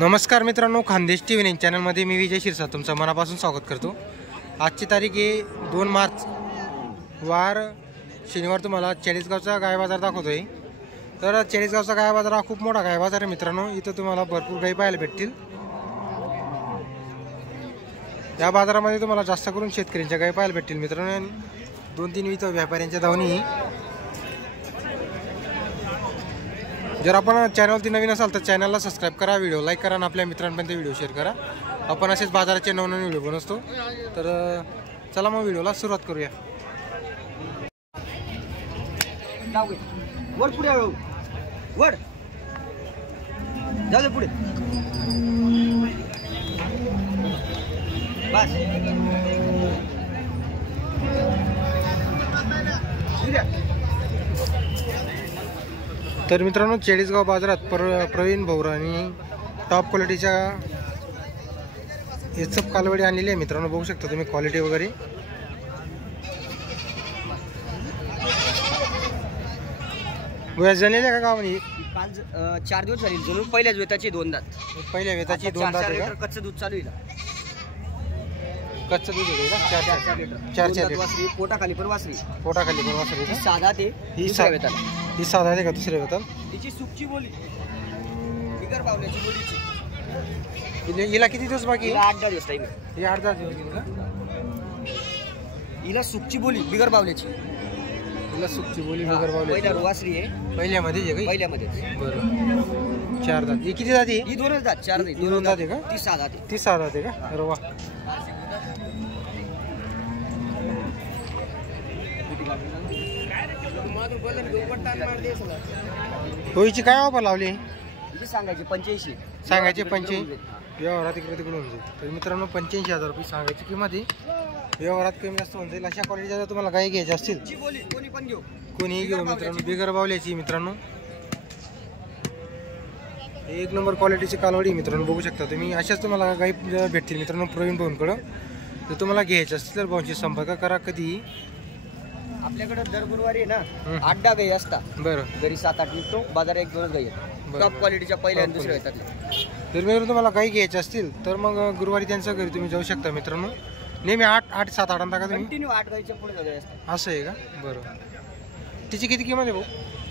नमस्कार मित्रांनो, Khandesh T V चॅनलमध्ये मी विजय शिरसा तुमचं मनापासून स्वागत करतो। आजची तारीख आहे 2 मार्च वार शनिवार। तुम्हाला चाळीसगावचा गाय बाजार दाखवतोय। तर चाळीसगावचा गाय बाजार हा खूप मोठा गाय बाजार आहे मित्रांनो। इथं तुम्हाला भरपूर गायी पाहायला भेटतील। या बाजारामध्ये तुम्हाला जास्त करून शेतकऱ्यांच्या गायी पाहायला भेटतील मित्रांनो। 2-3 इथं व्यापाऱ्यांच्या धावणी। जर आपण चॅनलवरती नवीन असाल तर चॅनलला सबस्क्राइब करा, व्हिडिओ लाईक करा आणि आपल्या मित्रांपर्यंत व्हिडिओ शेअर करा। आपण असेच बाजाराचे नवनवीन व्हिडिओ बनवतो। तर चला मग व्हिडिओला सुरुवात करूया। वर पुढे वर जाऊ दे पुढे बस। तर मित्रांनो, चाळीसगाव बाजारात प्रवीण भाऊरांनी टॉप क्वालिटीच्या एचएफ कालवडी आणलेली आहे मित्रांनो। बघू शकता तुम्ही क्वालिटी वगैरे। वयास झालेले का गावाने? काल 4 दिवस झाले जणून पहिल्याच वेताची 2 दात। पहिल्या वेताची 2 दात आहे का? कच्चं दूध चालू आहे। कच्चं दूध आहे का? 4 लिटर 4 वासरी पोटाखाली पण वासरी। पोटाखाली पण वासरी का? साधा ते ही दुसऱ्या वेताला। ही साधा आहे का दुसऱ्या वेताला? तिची सुकची बोली बिगर पावल्याची बोलीची। हिला किती दिवस बाकी? 8-10 दिवस टाइम आहे। हे 8-10 दिवस गेले का? हिला सुकची बोली बिगर पावल्याची। हिला सुकची बोली बिगर पावल्याची। पहिल्या वासरी आहे। पहिल्यामध्ये आहे का? पहिल्यामध्ये बरं। 4 दात। ही किती दात आहे? ही 2 दात। 4 दात। 2 दात आहे का? ती साधा आहे। ती साधा आहे का? अरे वा। होईची काय ऑफर लावली? सांगायचे 85। सांगायचे 85। व्यवहारात इकडे तिकडे होऊन जाईल। तर मित्रांनो 85,000 रुपये सांगायची किंमत आहे। व्यवहारात कमी जास्त होऊन जाईल। अशा क्वालिटीच्या जर तुम्हाला गाई घ्यायची असतील कोणी पण घेऊ, कोणीही घेऊ मित्रांनो। बिगर बावल्याची मित्रांनो, एक नंबर क्वालिटीची कालवडी मित्रांनो। बघू शकता तुम्ही। अशाच तुम्हाला गाई भेटतील मित्रांनो प्रवीण भाऊंकडं। जर तुम्हाला घ्यायची असतील तर भाऊंशी संपर्क करा कधी। आपल्याकडे दर गुरुवारी आहे ना 8-10 गाई असतात। बरं। घरी 7-8 निघतो, बाजार 1-2 गाई आहेत टॉप क्वालिटीच्या पहिल्या आणि दुसऱ्या येतात। जर मित्रांनो तुम्हाला गाई घ्यायची असतील तर मग गुरुवारी त्यांच्या घरी तुम्ही जाऊ शकता मित्रांनो। नेहमी 8-7-8 आणता का तुम्ही? कंटिन्यू 8 गाईच्या पुढे गाई असतात। असं आहे का? बरं। तिची किती किंमत आहे भाऊ?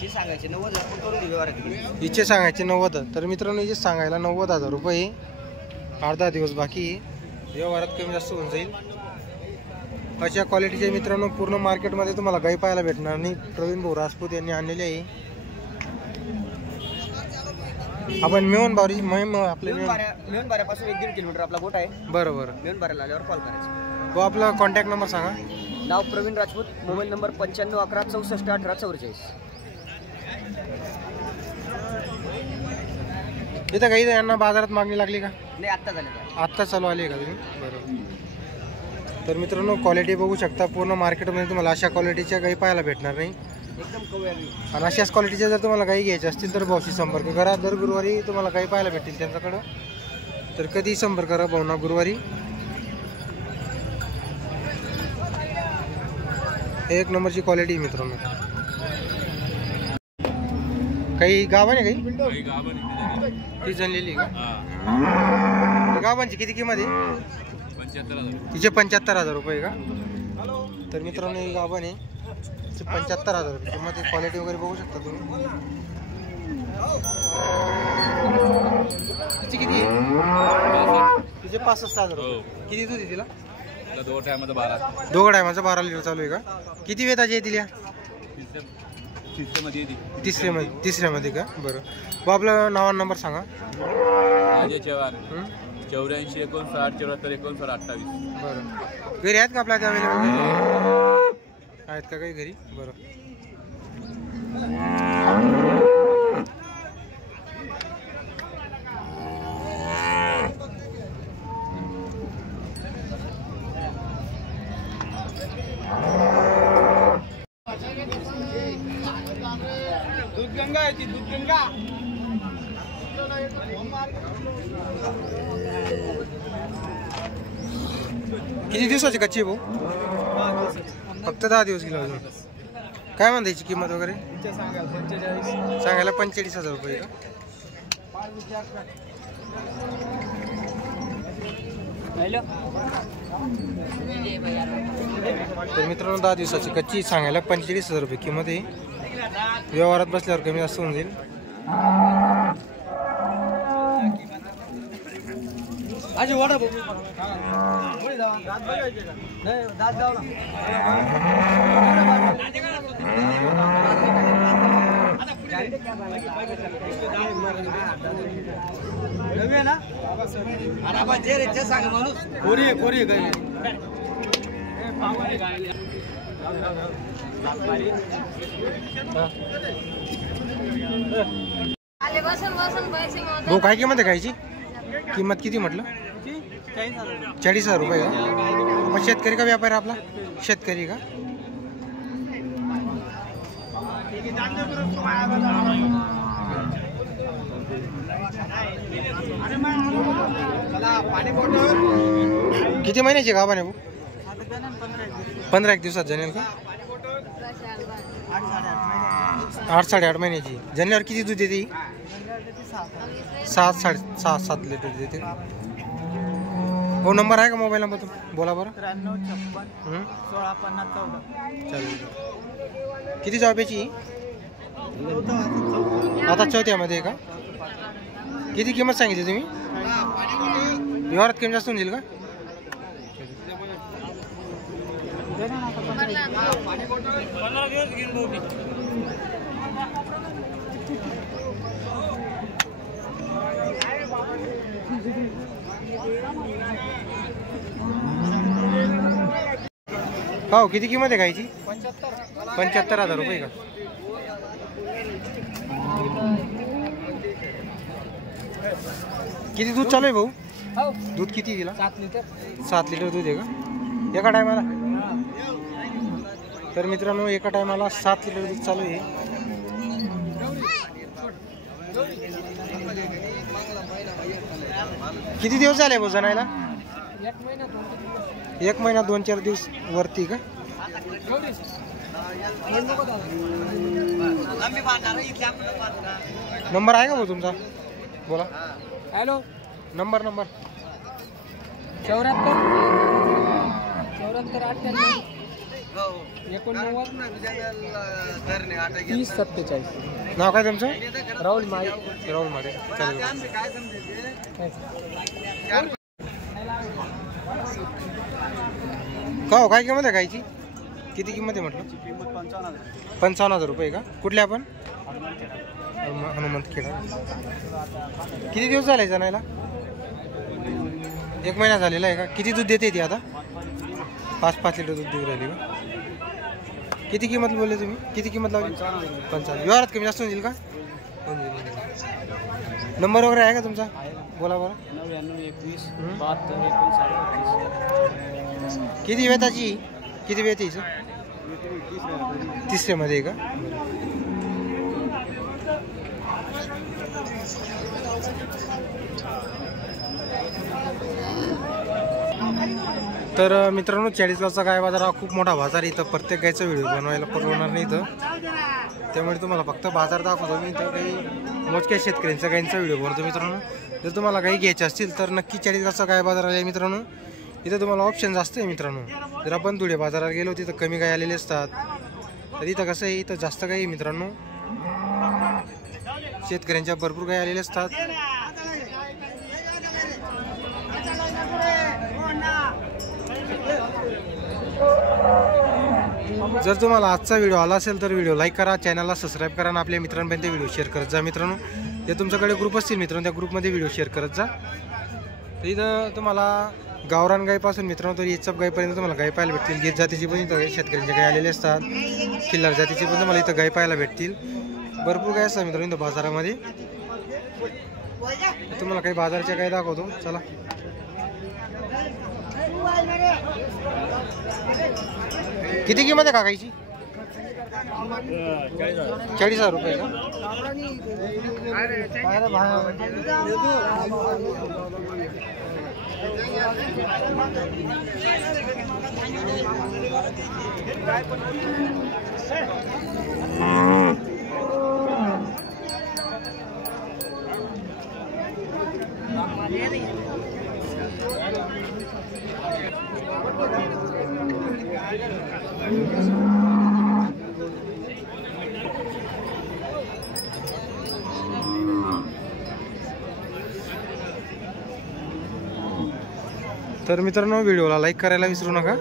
ती सांगायची 90,000 आपण करून देऊ व्यवहारात। हिचे सांगायचे 90,000। तर मित्रांनो हिचे सांगायला 90,000 रुपये। 8-10 दिवस बाकी। व्यवहारात कमी जास्त होऊन जाईल। अशा क्वालिटीचे मित्रांनो पूर्ण मार्केटमध्ये तुम्हाला गाई पाहायला भेटणार नाही। प्रवीण भाऊ राजपूत यांनी आणलेले आहे। आपण मेवण बारी आपले मेवण बाऱ्यापासून 1-1.5 किलोमीटर आपला गोठा आहे। बरं बरं। मेवण बाऱ्याला आल्यावर कॉल करायचा। तो आपला कॉन्टॅक्ट नंबर सांगा। नाव प्रवीण राजपूत, मोबाईल नंबर 9511641844। इथं काही यांना बाजारात मागणी लागली का? नाही, आत्ता झालं। आत्ता चालू आली का तुम्ही? बरोबर। तर मित्रांनो क्वालिटी बघू शकता। पूर्ण मार्केटमध्ये तुम्हाला अशा क्वालिटीच्या गाई पाहायला भेटणार नाही। एकदम कवळी। आणि अशाच क्वालिटीच्या जर तुम्हाला गाई घ्यायची असतील तर भाऊशी संपर्क करा। दर गुरुवारी तुम्हाला गाई पाहायला भेटतील त्यांच्याकडं। तर कधी संपर्क करा भाऊना गुरुवारी। एक नंबरची क्वालिटी मित्रांनो। काही गावाने काही ती जनलेली का? गावांची किती किंमत आहे? 75,000। तिचे 75,000 रुपये का? तर मित्रांनो ही गाभण आहे। 75,000 रुपये किंमत आहे। क्वालिटी वगैरे बघू शकता तुम्ही। तिची किती आहे? तिचे 65,000 रुपये। किती दूध आहे तिला? 2 टायमाचं 12। 2 टायमाचं 12 लिटर चालू आहे का? किती वेताची आहे तिला? तिसऱ्यामध्ये का? बरं। व आपलं नाव नंबर सांगा। अजय चव्हाण, 84 59 74 59 28। बरं। घरी आहेत का आपल्या अवेलेबल? आहेत का काही घरी? बरं। दूधगंगा आहे ती, दूधगंगा। किती दिवसाची कच्ची भाऊ? फक्त 10 दिवस गेला अजून. काय म्हणते याची किंमत वगैरे? सांगायला 45. सांगायला 45,000 रुपये का? तर मित्रांनो 10 दिवसाची कच्ची सांगायला 45,000 रुपये किंमत आहे. व्यवहारात बसल्यावर कमी जास्त होऊन जाईल. भाऊ काय किंमत आहे गायची? किंमत किती म्हटलं? 40,000 रुपये का? मग शेतकरी का व्यापारी आपला? शेतकरी का? किती महिन्याची गाभण आहे भाऊ? 15-1 दिवसात जनेल का? 8-8.5 महिन्याची. जनेल्यावर किती दूध देते? 7-7 लिटर देते. हो नंबर आहे का मोबाईल नंबर? बोला बरं. 93-56-16-50-14. चालेल. किती जॉबची? आता 4थ्यामध्ये आहे का? किती किंमत सांगितली तुम्ही? व्यवहारात कमी जास्त होऊन जाईल का? हो किती किंमत आहे गायची? 75,000 रुपये का? किती दूध चालू आहे भाऊ? दूध किती दिला? 7 लिटर दूध आहे का एका टायमाला? तर मित्रांनो एका टायमाला 7 लिटर दूध चालू आहे. किती दिवस झाले भाऊ जनायला? 1 महिना 2-4 दिवस वरती का? नंबर आहे का भाऊ तुमचा? बोला. Hello number 74 98 30-47. नाव काय तुमचं? राहुल माळी. राहुल माडे. चालेल. का हो काय किंमत आहे गायची? किती किंमत आहे म्हटलं? 55,000 रुपये का? कुठले आपण? हनुमंतखेडा. किती दिवस झाले जनायला? 1 महिना झालेला आहे का? किती दूध देते ती आता? 5 लिटर दूध देऊ राहिली का? किती किंमत बोलले तुम्ही? किती किंमत लावली? 55. व्यवहारात कमी जास्त होईल का? नंबर वगैरे आहे का तुमचा? बोला बरं. 99-21-72-59. किती वेताची? किती वेत आहे? 3ऱ्यामध्ये आहे का? तर मित्रांनो 40गावचा गाय बाजार हा खूप मोठा बाजार. इथं प्रत्येक गायचा व्हिडिओ बनवायला परवडणार नाही इथं. त्यामुळे तुम्हाला फक्त बाजार दाखवतो मी. इथं काही मोजक्या शेतकऱ्यांचा गायींचा व्हिडिओ बनवतो मित्रांनो. जर तुम्हाला गाई घ्यायची असतील तर नक्की 40गावचा गाय बाजार आहे मित्रांनो. इथं तुम्हाला ऑप्शन जास्त आहे मित्रांनो. जर आपण धुळे बाजारात गेलो तिथं कमी गाय आलेले असतात. तर इथं कसं आहे इथं जास्त गाई मित्रांनो. शेतकऱ्यांच्या भरपूर गाय आलेले असतात. जर तुम्हाला आजचा व्हिडिओ आला असेल तर व्हिडिओ लाईक करा, चॅनलला सबस्क्राईब करा आणि आपल्या मित्रांपर्यंत व्हिडिओ शेअर करत जा मित्रांनो. जे तुमच्याकडे ग्रुप असतील मित्रांनो त्या ग्रुपमध्ये व्हिडिओ शेअर करत जा. तर इथं तुम्हाला गावरान गायपासून मित्रांनो तर एचप गायपर्यंत तुम्हाला गाय पाहायला भेटतील. गीर जातीची पण इथं शेतकऱ्यांच्या गाय आलेले असतात. खिल्लार जातीची पण तुम्हाला इथं गाय पाहायला भेटतील. भरपूर गाय असतात मित्रांनो इथं बाजारामध्ये. तुम्हाला काही बाजारच्या गाय दाखवतो चला. किती किंमत आहे काकाची? 40,000 रुपये का? तर मित्रांनो व्हिडिओला लाईक करायला विसरू नका.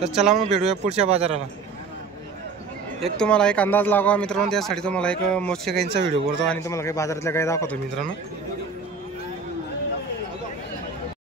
तर चला मग भेटूया पुढच्या बाजाराला. एक तुम्हाला एक अंदाज लावा मित्रांनो, त्यासाठी तुम्हाला एक मोजके गाईंचा व्हिडिओ करतो आणि तुम्हाला काही बाजारातल्या गाई दाखवतो मित्रांनो.